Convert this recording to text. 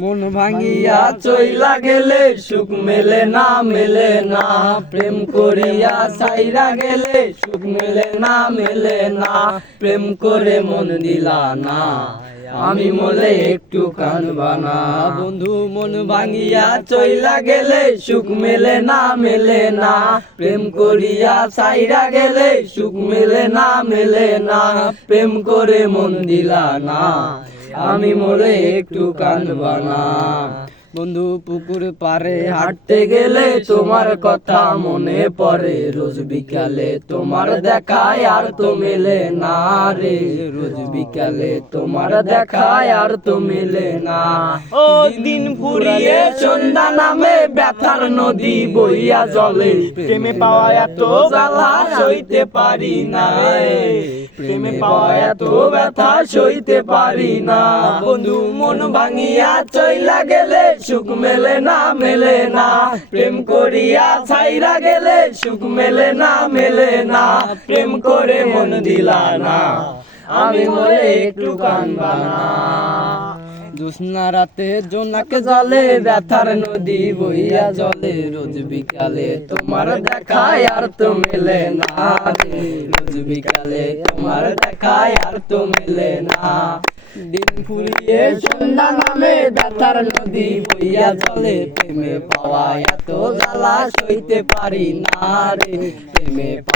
মন ভাঙিয়া চইলা গেলে, সুখ মেলে না মেলে না। প্রেম করিয়া সাইরা গেলে, সুখ মেলে না মেলে না। প্রেম করে মন দিলা না, আমি মলে একটু কানবা না বন্ধু, মন ভাঙিয়া চইলা গেলে, সুখ মেলে না মেলে না। প্রেম করিয়া সাইরা গেলে, সুখ মেলে না মেলে না। প্রেম করে মন দিলা না আমি মরে একটু কানবা না বন্ধু পুকুর পারে হাঁটতে গেলে তোমার কথা মনে পড়ে। রোজ বিকালে তোমার দেখায় আর তো মেলে না রে। রোজ বিকালে তোমার দেখায় আর তো মেলে না। ও দিন ফুরিয়ে সন্ধ্যা নামে ব্যথার নদী বইয়া জলে। প্রেমে পাওয়া এত জ্বালা সইতে পারি না। প্রেমে পাওয়া এত ব্যথা সইতে পারি না। বন্ধু মন ভাঙিয়া চইলা গেলে সুখ মেলে না মেলে না। প্রেম করিয়া ছাইরা গেলে সুখ মেলে না মেলে না। প্রেম করে মন দিলা না। আমি মরে একটু কানবা না জোৎস্না রাতে জোনাকে জলে ব্যথার নদী বইয়া জলে রোজ বিকালে তোমার দেখায় আর তো মেলে না রোজ বিকালে তোমার দেখায় আর তো মেলে না। দিন ফুরিয়ে সন্ধ্যা নামে ব্যথার নদী বইয়া জলে প্রেমে পাওয়া এত জ্বালা সইতে পারি না রে। প্রেমে